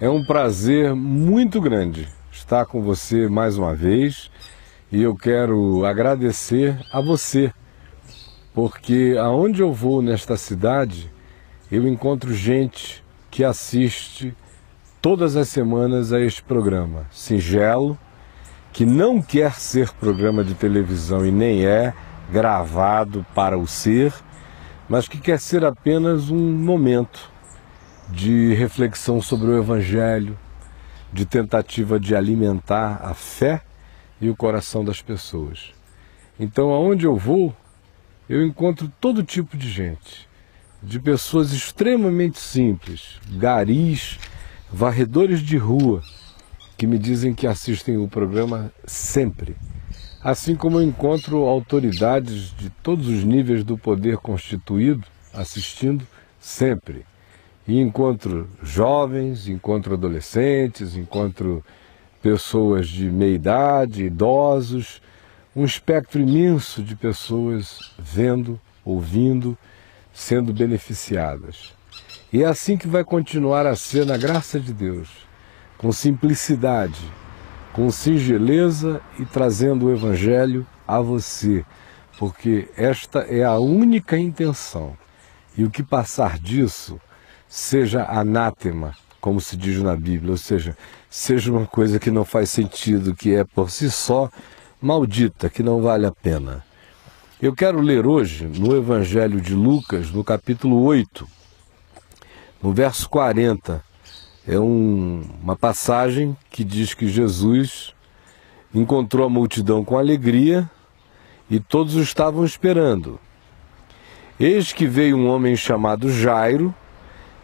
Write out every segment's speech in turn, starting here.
É um prazer muito grande estar com você mais uma vez e eu quero agradecer a você, porque aonde eu vou nesta cidade, eu encontro gente que assiste todas as semanas a este programa singelo, que não quer ser programa de televisão e nem é gravado para o ser, mas que quer ser apenas um momento de reflexão sobre o Evangelho, de tentativa de alimentar a fé e o coração das pessoas. Então, aonde eu vou, eu encontro todo tipo de gente, de pessoas extremamente simples, garis, varredores de rua, que me dizem que assistem o programa sempre. Assim como eu encontro autoridades de todos os níveis do poder constituído assistindo sempre. E encontro jovens, encontro adolescentes, encontro pessoas de meia idade, idosos, um espectro imenso de pessoas vendo, ouvindo, sendo beneficiadas. E é assim que vai continuar a ser, na graça de Deus, com simplicidade, com singeleza e trazendo o Evangelho a você, porque esta é a única intenção. E o que passar disso seja anátema, como se diz na Bíblia, ou seja uma coisa que não faz sentido, que é por si só maldita, que não vale a pena. Eu quero ler hoje no Evangelho de Lucas, no capítulo 8, no verso 40, é uma passagem que diz que Jesus encontrou a multidão com alegria e todos o estavam esperando. Eis que veio um homem chamado Jairo,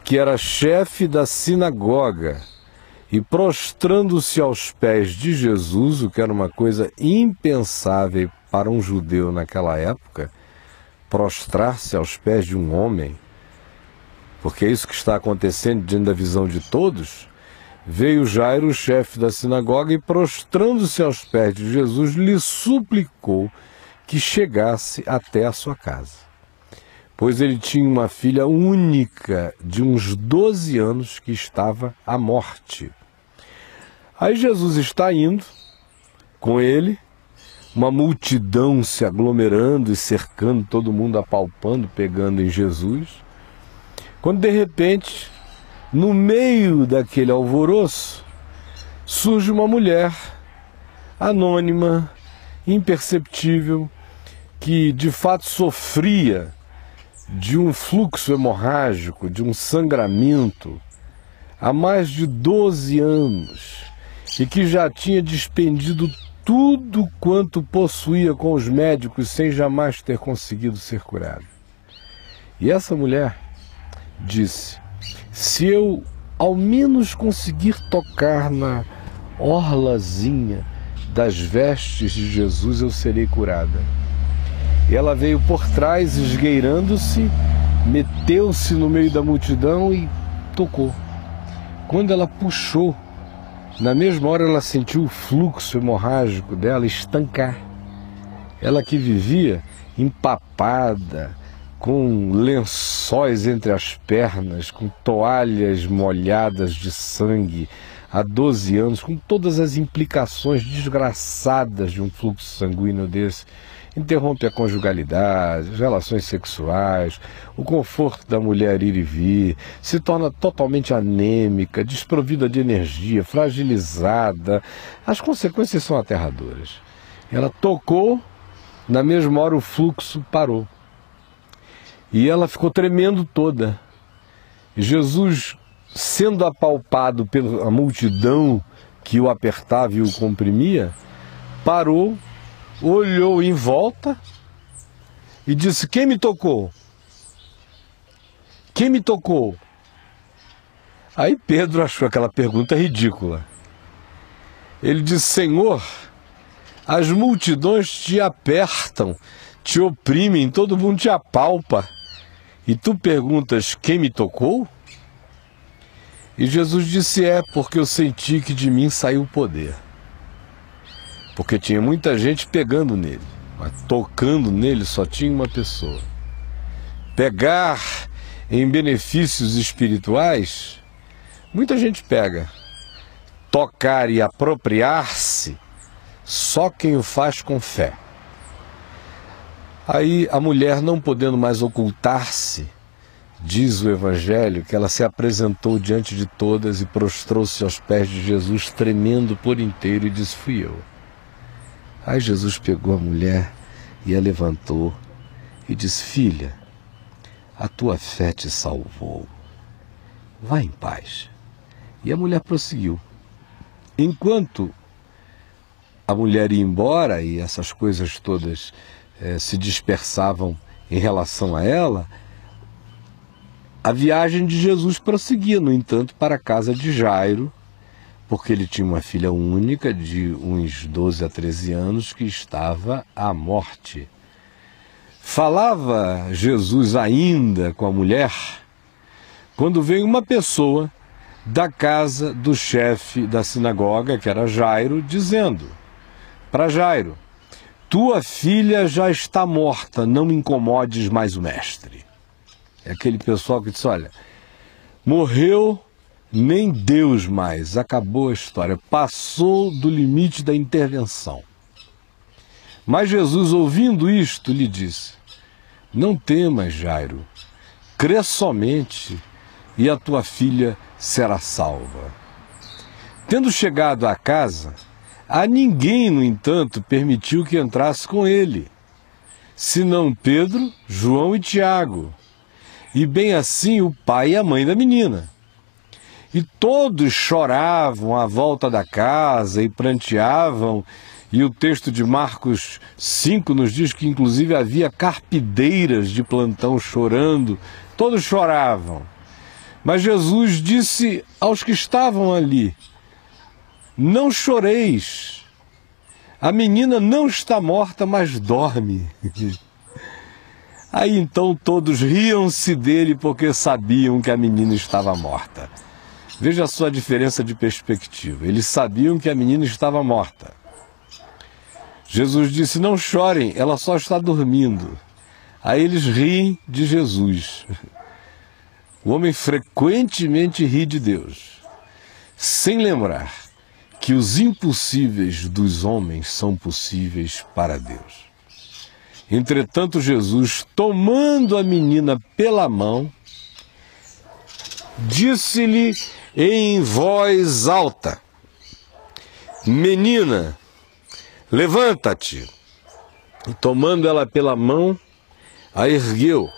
que era chefe da sinagoga, e prostrando-se aos pés de Jesus, o que era uma coisa impensável para um judeu naquela época, prostrar-se aos pés de um homem, porque é isso que está acontecendo diante da visão de todos, veio Jairo, o chefe da sinagoga, e prostrando-se aos pés de Jesus, lhe suplicou que chegasse até a sua casa. Pois ele tinha uma filha única de uns 12 anos que estava à morte. Aí Jesus está indo com ele, uma multidão se aglomerando e cercando, todo mundo apalpando, pegando em Jesus, quando de repente, no meio daquele alvoroço, surge uma mulher anônima, imperceptível, que de fato sofria de um fluxo hemorrágico, de um sangramento, há mais de 12 anos, e que já tinha despendido tudo quanto possuía com os médicos sem jamais ter conseguido ser curado. E essa mulher disse: se eu ao menos conseguir tocar na orlazinha das vestes de Jesus, eu serei curada. E ela veio por trás, esgueirando-se, meteu-se no meio da multidão e tocou. Quando ela puxou, na mesma hora ela sentiu o fluxo hemorrágico dela estancar. Ela que vivia empapada, com lençóis entre as pernas, com toalhas molhadas de sangue, há 12 anos, com todas as implicações desgraçadas de um fluxo sanguíneo desse. Interrompe a conjugalidade, as relações sexuais, o conforto da mulher ir e vir, se torna totalmente anêmica, desprovida de energia, fragilizada. As consequências são aterradoras. Ela tocou, na mesma hora o fluxo parou. E ela ficou tremendo toda. Jesus, sendo apalpado pela multidão que o apertava e o comprimia, parou, olhou em volta e disse: quem me tocou? Quem me tocou? Aí Pedro achou aquela pergunta ridícula. Ele disse: Senhor, as multidões te apertam, te oprimem, todo mundo te apalpa. E tu perguntas: quem me tocou? E Jesus disse: porque eu senti que de mim saiu o poder. Porque tinha muita gente pegando nele, mas tocando nele só tinha uma pessoa. Pegar em benefícios espirituais Muita gente pega tocar e apropriar-se só quem o faz com fé. Aí a mulher, não podendo mais ocultar-se, diz o Evangelho que ela se apresentou diante de todas e prostrou-se aos pés de Jesus, tremendo por inteiro, e disse: fui eu. Aí Jesus pegou a mulher e a levantou e disse: filha, a tua fé te salvou. Vá em paz. E a mulher prosseguiu. Enquanto a mulher ia embora e essas coisas todas se dispersavam em relação a ela, a viagem de Jesus prosseguia, no entanto, para a casa de Jairo, porque ele tinha uma filha única de uns 12 a 13 anos que estava à morte. Falava Jesus ainda com a mulher quando veio uma pessoa da casa do chefe da sinagoga, que era Jairo, dizendo para Jairo: tua filha já está morta, não incomodes mais o mestre. É aquele pessoal que diz: olha, morreu, nem Deus mais, acabou a história, passou do limite da intervenção. Mas Jesus, ouvindo isto, lhe disse: não temas, Jairo, crê somente e a tua filha será salva. Tendo chegado à casa, a ninguém, no entanto, permitiu que entrasse com ele, senão Pedro, João e Tiago, e bem assim o pai e a mãe da menina. E todos choravam à volta da casa e pranteavam, e o texto de Marcos 5 nos diz que inclusive havia carpideiras de plantão chorando, todos choravam. Mas Jesus disse aos que estavam ali: não choreis, a menina não está morta, mas dorme. Aí então todos riam-se dele porque sabiam que a menina estava morta. Veja só a diferença de perspectiva. Eles sabiam que a menina estava morta. Jesus disse: não chorem, ela só está dormindo. Aí eles riem de Jesus. O homem frequentemente ri de Deus, sem lembrar que os impossíveis dos homens são possíveis para Deus. Entretanto, Jesus, tomando a menina pela mão, disse-lhe em voz alta: menina, levanta-te. E tomando ela pela mão, a ergueu,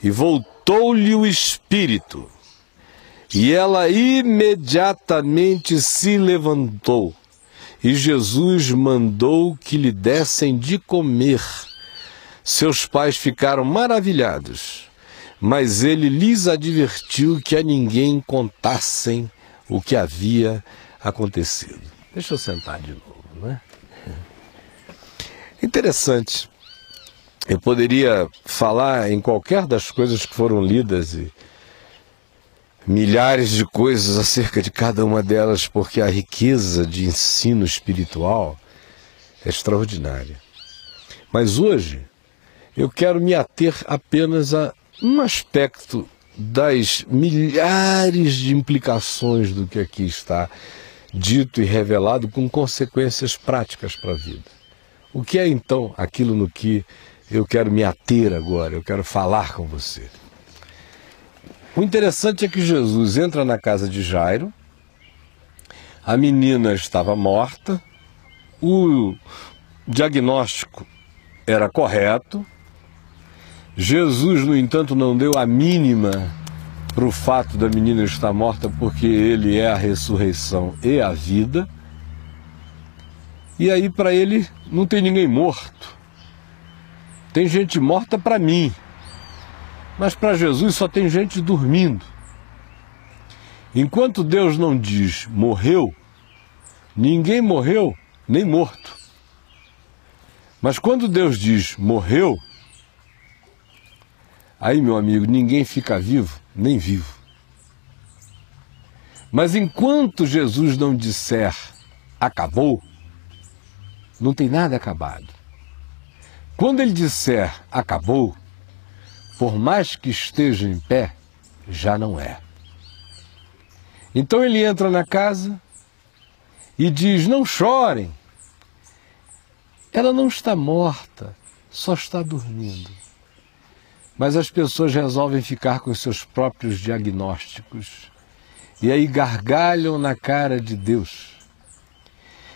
e voltou-lhe o espírito. E ela imediatamente se levantou, e Jesus mandou que lhe dessem de comer. Seus pais ficaram maravilhados, mas ele lhes advertiu que a ninguém contassem o que havia acontecido. Deixa eu sentar de novo, né? Interessante. Eu poderia falar em qualquer das coisas que foram lidas e milhares de coisas acerca de cada uma delas, porque a riqueza de ensino espiritual é extraordinária. Mas hoje eu quero me ater apenas a um aspecto das milhares de implicações do que aqui está dito e revelado, com consequências práticas para a vida. O que é então aquilo no que eu quero me ater agora, eu quero falar com você? O interessante é que Jesus entra na casa de Jairo, a menina estava morta, o diagnóstico era correto. Jesus, no entanto, não deu a mínima para o fato da menina estar morta, porque ele é a ressurreição e a vida. E aí, para ele, não tem ninguém morto. Tem gente morta para mim, mas para Jesus só tem gente dormindo. Enquanto Deus não diz morreu, ninguém morreu nem morto. Mas quando Deus diz morreu, aí, meu amigo, ninguém fica vivo nem vivo. Mas enquanto Jesus não disser acabou, não tem nada acabado. Quando ele disser acabou, por mais que esteja em pé, já não é. Então ele entra na casa e diz: não chorem, ela não está morta, só está dormindo. Mas as pessoas resolvem ficar com os seus próprios diagnósticos e aí gargalham na cara de Deus.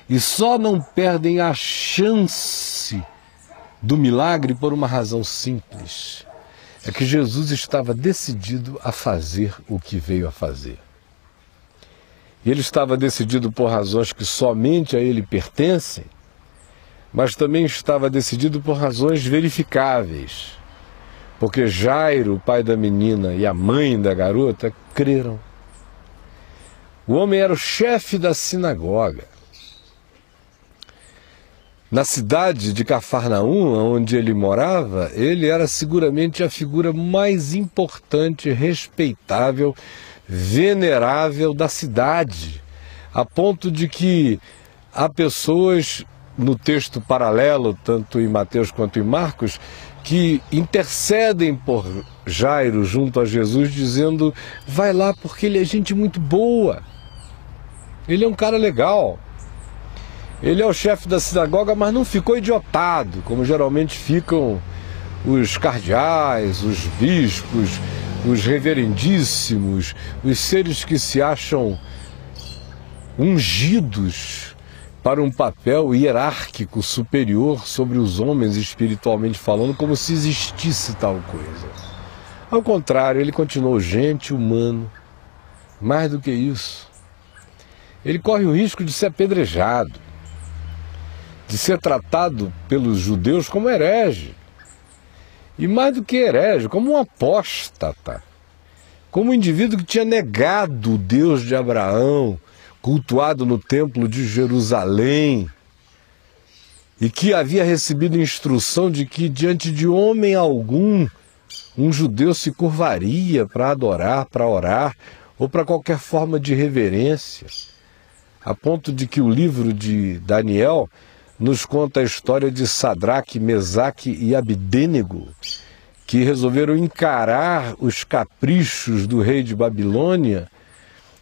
E só não perdem a chance do milagre por uma razão simples. É que Jesus estava decidido a fazer o que veio a fazer. E ele estava decidido por razões que somente a ele pertencem, mas também estava decidido por razões verificáveis. Porque Jairo, o pai da menina, e a mãe da garota creram. O homem era o chefe da sinagoga. Na cidade de Cafarnaum, onde ele morava, ele era seguramente a figura mais importante, respeitável, venerável da cidade, a ponto de que há pessoas no texto paralelo, tanto em Mateus quanto em Marcos, que intercedem por Jairo junto a Jesus, dizendo: vai lá porque ele é gente muito boa, ele é um cara legal. Ele é o chefe da sinagoga, mas não ficou idiotado, como geralmente ficam os cardeais, os bispos, os reverendíssimos, os seres que se acham ungidos para um papel hierárquico superior sobre os homens, espiritualmente falando, como se existisse tal coisa. Ao contrário, ele continuou gente, humano. Mais do que isso, ele corre o risco de ser apedrejado, de ser tratado pelos judeus como herege. E mais do que herege, como um apóstata, como um indivíduo que tinha negado o Deus de Abraão, cultuado no templo de Jerusalém, e que havia recebido instrução de que diante de homem algum um judeu se curvaria para adorar, para orar, ou para qualquer forma de reverência, a ponto de que o livro de Daniel nos conta a história de Sadraque, Mesaque e Abdênego, que resolveram encarar os caprichos do rei de Babilônia,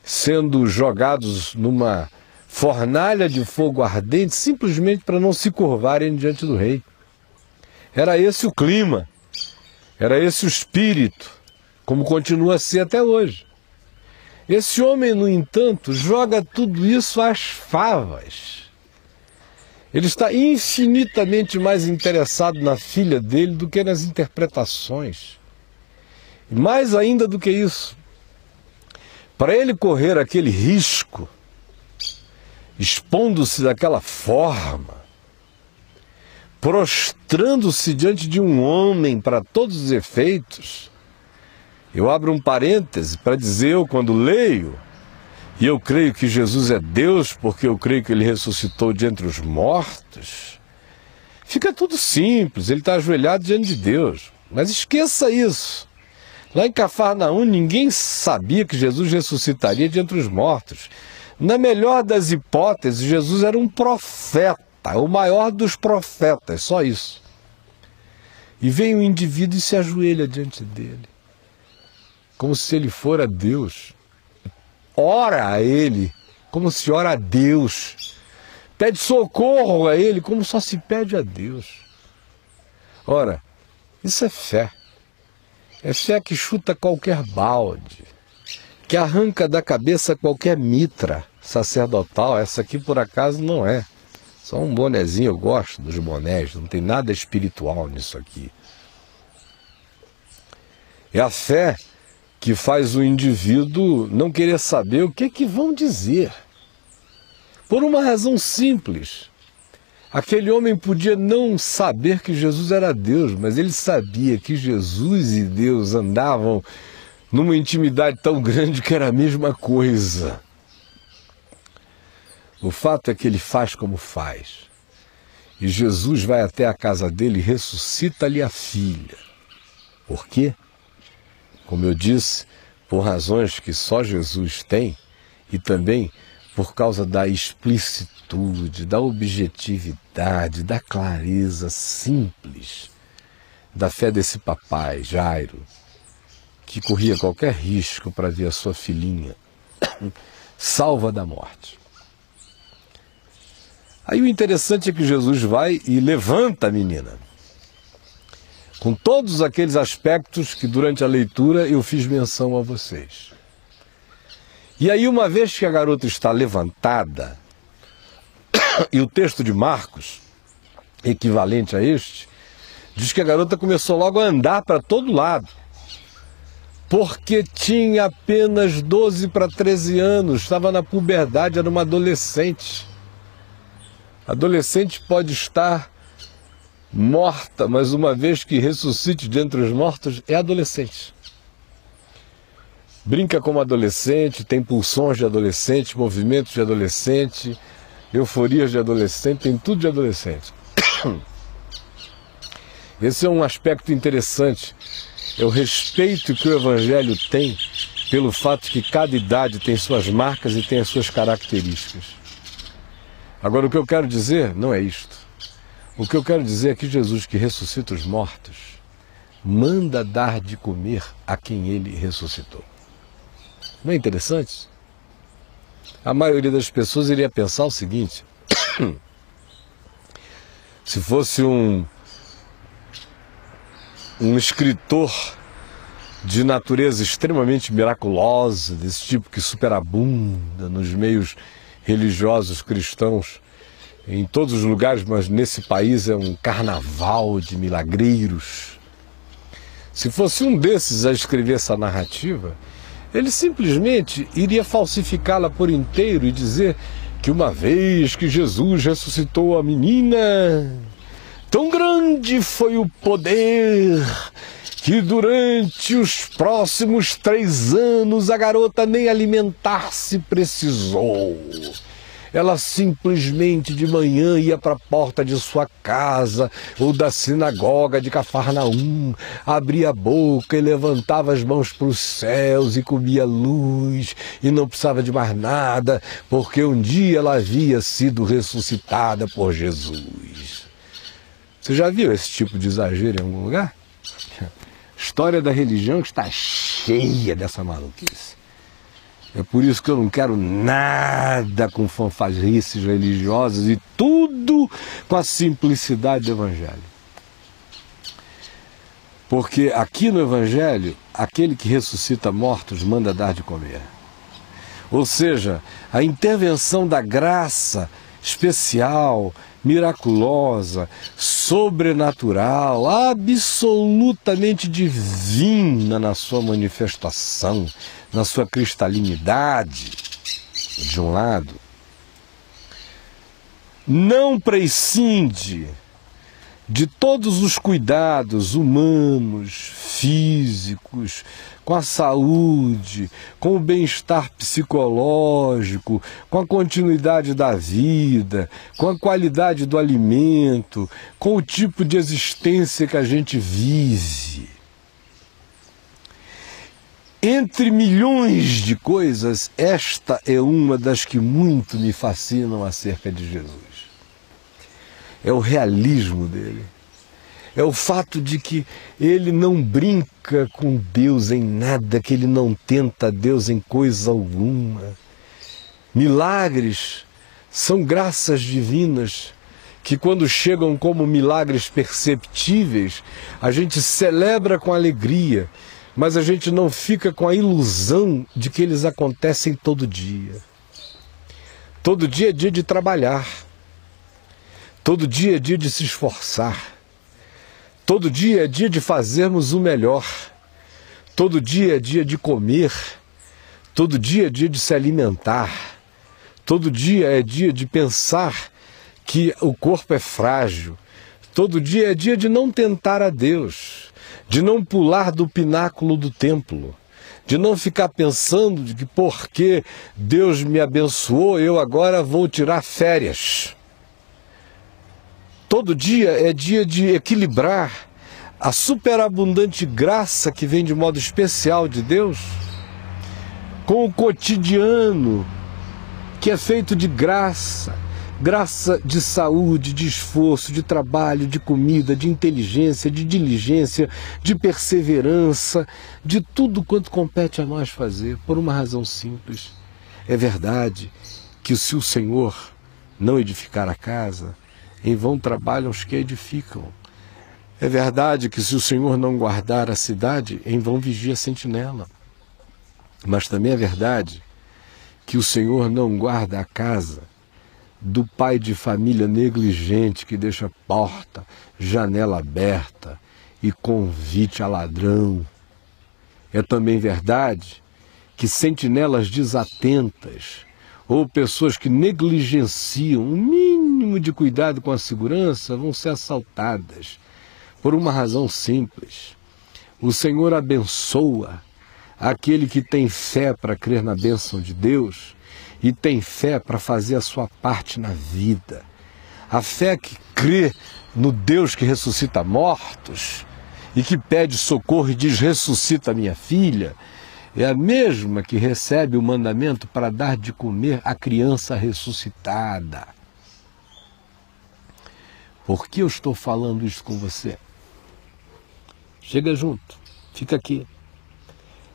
sendo jogados numa fornalha de fogo ardente, simplesmente para não se curvarem diante do rei. Era esse o clima, era esse o espírito, como continua a ser até hoje. Esse homem, no entanto, joga tudo isso às favas. Ele está infinitamente mais interessado na filha dele do que nas interpretações. E mais ainda do que isso, para ele correr aquele risco, expondo-se daquela forma, prostrando-se diante de um homem para todos os efeitos, eu abro um parêntese para dizer, eu quando leio, e eu creio que Jesus é Deus, porque eu creio que ele ressuscitou de entre os mortos, fica tudo simples, ele está ajoelhado diante de Deus. Mas esqueça isso. Lá em Cafarnaum, ninguém sabia que Jesus ressuscitaria de entre os mortos. Na melhor das hipóteses, Jesus era um profeta, o maior dos profetas, só isso. E vem um indivíduo e se ajoelha diante dele, como se ele fora Deus. Ora a ele, como se ora a Deus. Pede socorro a ele, como só se pede a Deus. Ora, isso é fé. É fé que chuta qualquer balde, que arranca da cabeça qualquer mitra sacerdotal. Essa aqui, por acaso, não é. Só um bonezinho, eu gosto dos bonés, não tem nada espiritual nisso aqui. É a fé que faz o indivíduo não querer saber o que vão dizer. Por uma razão simples. Aquele homem podia não saber que Jesus era Deus, mas ele sabia que Jesus e Deus andavam numa intimidade tão grande que era a mesma coisa. O fato é que ele faz como faz. E Jesus vai até a casa dele e ressuscita-lhe a filha. Por quê? Como eu disse, por razões que só Jesus tem e também por causa da explicitude, da objetividade, da clareza simples da fé desse papai, Jairo, que corria qualquer risco para ver a sua filhinha salva da morte. Aí o interessante é que Jesus vai e levanta a menina, com todos aqueles aspectos que durante a leitura eu fiz menção a vocês. E aí, uma vez que a garota está levantada, e o texto de Marcos, equivalente a este, diz que a garota começou logo a andar para todo lado, porque tinha apenas 12 para 13 anos, estava na puberdade, era uma adolescente. Adolescente pode estar morta, mas uma vez que ressuscite de entre os mortos, é adolescente. Brinca como adolescente, tem pulsões de adolescente, movimentos de adolescente, euforias de adolescente, tem tudo de adolescente. Esse é um aspecto interessante, é o respeito que o Evangelho tem pelo fato de que cada idade tem suas marcas e tem as suas características. Agora, o que eu quero dizer não é isto. O que eu quero dizer é que Jesus, que ressuscita os mortos, manda dar de comer a quem ele ressuscitou. Não é interessante? A maioria das pessoas iria pensar o seguinte: se fosse um escritor de natureza extremamente miraculosa, desse tipo que superabunda nos meios religiosos cristãos, em todos os lugares, mas nesse país é um carnaval de milagreiros. Se fosse um desses a escrever essa narrativa, ele simplesmente iria falsificá-la por inteiro e dizer que uma vez que Jesus ressuscitou a menina, tão grande foi o poder que durante os próximos 3 anos a garota nem alimentar-se precisou. Ela simplesmente de manhã ia para a porta de sua casa ou da sinagoga de Cafarnaum, abria a boca e levantava as mãos para os céus e comia luz e não precisava de mais nada, porque um dia ela havia sido ressuscitada por Jesus. Você já viu esse tipo de exagero em algum lugar? História da religião está cheia dessa maluquice. É por isso que eu não quero nada com fanfarrices religiosas e tudo com a simplicidade do Evangelho. Porque aqui no Evangelho, aquele que ressuscita mortos manda dar de comer. Ou seja, a intervenção da graça especial, miraculosa, sobrenatural, absolutamente divina na sua manifestação, na sua cristalinidade, de um lado, não prescinde de todos os cuidados humanos, físicos, com a saúde, com o bem-estar psicológico, com a continuidade da vida, com a qualidade do alimento, com o tipo de existência que a gente vive. Entre milhões de coisas, esta é uma das que muito me fascinam acerca de Jesus. É o realismo dele. É o fato de que ele não brinca com Deus em nada, que ele não tenta Deus em coisa alguma. Milagres são graças divinas que, quando chegam como milagres perceptíveis, a gente celebra com alegria, mas a gente não fica com a ilusão de que eles acontecem todo dia. Todo dia é dia de trabalhar. Todo dia é dia de se esforçar. Todo dia é dia de fazermos o melhor. Todo dia é dia de comer. Todo dia é dia de se alimentar. Todo dia é dia de pensar que o corpo é frágil. Todo dia é dia de não tentar a Deus, de não pular do pináculo do templo, de não ficar pensando de que porque Deus me abençoou, eu agora vou tirar férias. Todo dia é dia de equilibrar a superabundante graça que vem de modo especial de Deus com o cotidiano que é feito de graça, graça de saúde, de esforço, de trabalho, de comida, de inteligência, de diligência, de perseverança, de tudo quanto compete a nós fazer, por uma razão simples. É verdade que se o Senhor não edificar a casa, em vão trabalham os que edificam. É verdade que se o Senhor não guardar a cidade, em vão vigia a sentinela. Mas também é verdade que o Senhor não guarda a casa do pai de família negligente que deixa porta, janela aberta e convite a ladrão. É também verdade que sentinelas desatentas ou pessoas que negligenciam o mínimo de cuidado com a segurança vão ser assaltadas por uma razão simples. O Senhor abençoa aquele que tem fé para crer na bênção de Deus e tem fé para fazer a sua parte na vida. A fé que crê no Deus que ressuscita mortos e que pede socorro e diz: ressuscita minha filha, é a mesma que recebe o mandamento para dar de comer à criança ressuscitada. Por que eu estou falando isso com você? Chega junto, fica aqui.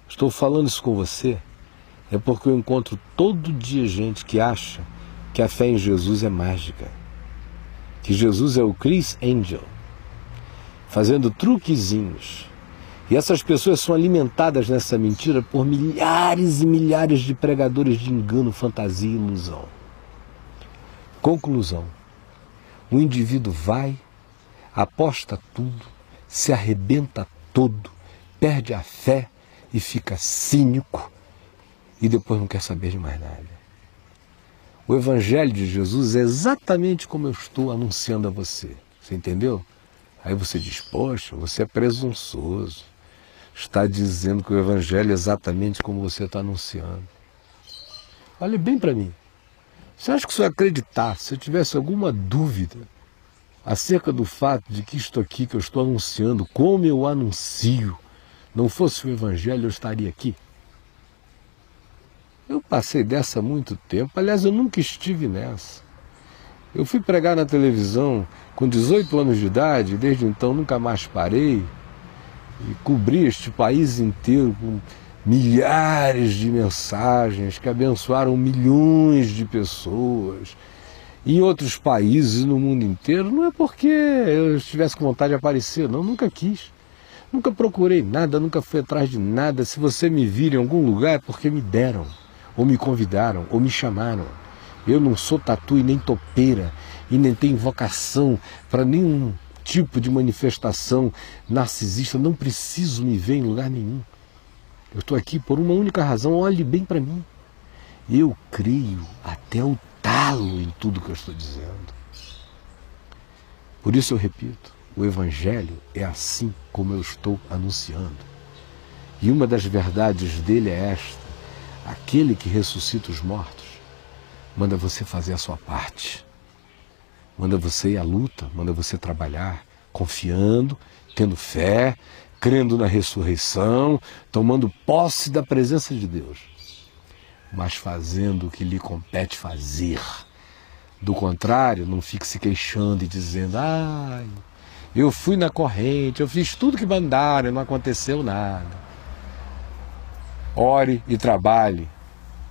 Estou falando isso com você é porque eu encontro todo dia gente que acha que a fé em Jesus é mágica, que Jesus é o Chris Angel, fazendo truquezinhos. E essas pessoas são alimentadas nessa mentira por milhares e milhares de pregadores de engano, fantasia e ilusão. Conclusão: o indivíduo vai, aposta tudo, se arrebenta todo, perde a fé e fica cínico e depois não quer saber de mais nada. O Evangelho de Jesus é exatamente como eu estou anunciando a você. Você entendeu? Aí você diz: poxa, você é presunçoso. Está dizendo que o Evangelho é exatamente como você está anunciando. Olhe bem para mim. Você acha que se eu acreditar, se eu tivesse alguma dúvida acerca do fato de que isto aqui que eu estou anunciando, como eu anuncio, não fosse o Evangelho, eu estaria aqui? Eu passei dessa há muito tempo. Aliás, eu nunca estive nessa. Eu fui pregar na televisão com 18 anos de idade, desde então nunca mais parei. E cobri este país inteiro com milhares de mensagens que abençoaram milhões de pessoas. E em outros países no mundo inteiro, não é porque eu estivesse com vontade de aparecer, não, nunca quis. Nunca procurei nada, nunca fui atrás de nada. Se você me vir em algum lugar é porque me deram, ou me convidaram, ou me chamaram. Eu não sou tatu e nem topeira, e nem tenho vocação para nenhum tipo de manifestação narcisista. Não preciso me ver em lugar nenhum. Eu estou aqui por uma única razão. Olhe bem para mim. Eu creio até o talo em tudo que eu estou dizendo. Por isso eu repito, o Evangelho é assim como eu estou anunciando. E uma das verdades dele é esta: aquele que ressuscita os mortos manda você fazer a sua parte. Manda você ir à luta, manda você trabalhar, confiando, tendo fé, crendo na ressurreição, tomando posse da presença de Deus, mas fazendo o que lhe compete fazer. Do contrário, não fique se queixando e dizendo: ai, eu fui na corrente, eu fiz tudo que mandaram e não aconteceu nada. Ore e trabalhe,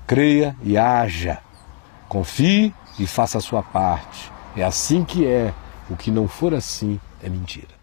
creia e haja, confie e faça a sua parte. É assim que é. O que não for assim é mentira.